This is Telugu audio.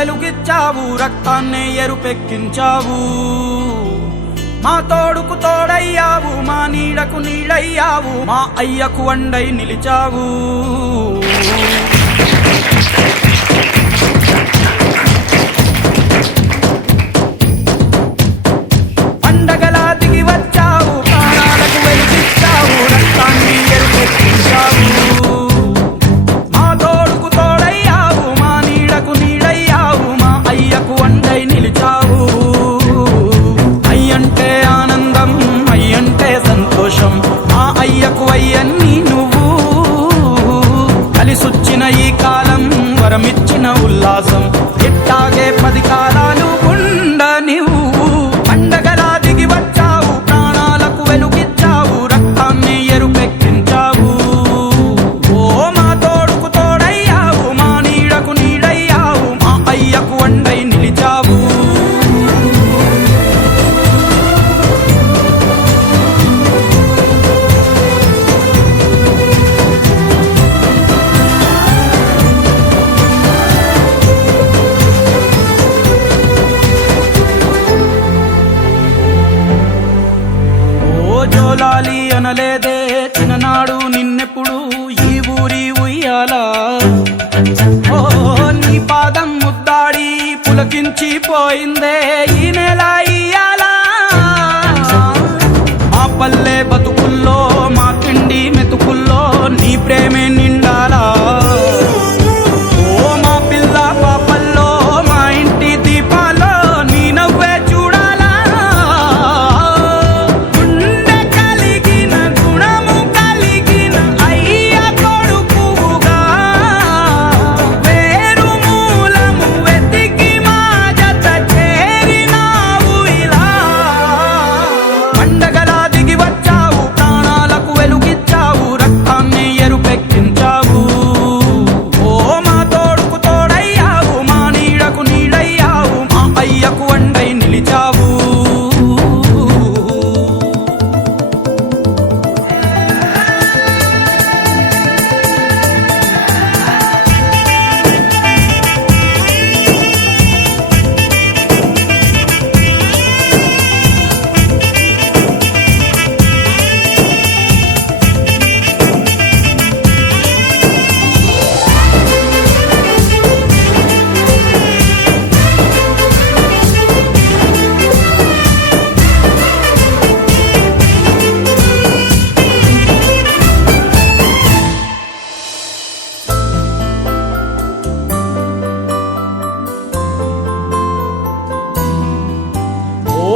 వెలుగిచ్చావు రక్తాన్నే ఎరుపెక్కించావు. మా తోడుకు తోడయ్యావు మా నీడకు నీడయ్యావు మా అయ్యకు వండై నిలిచావు. సుచ్చిన ఈ కాలం వరమిచ్చిన ఉల్లాసం. ఎట్టాగే పది కాలం కానలేదే చిన్ననాడు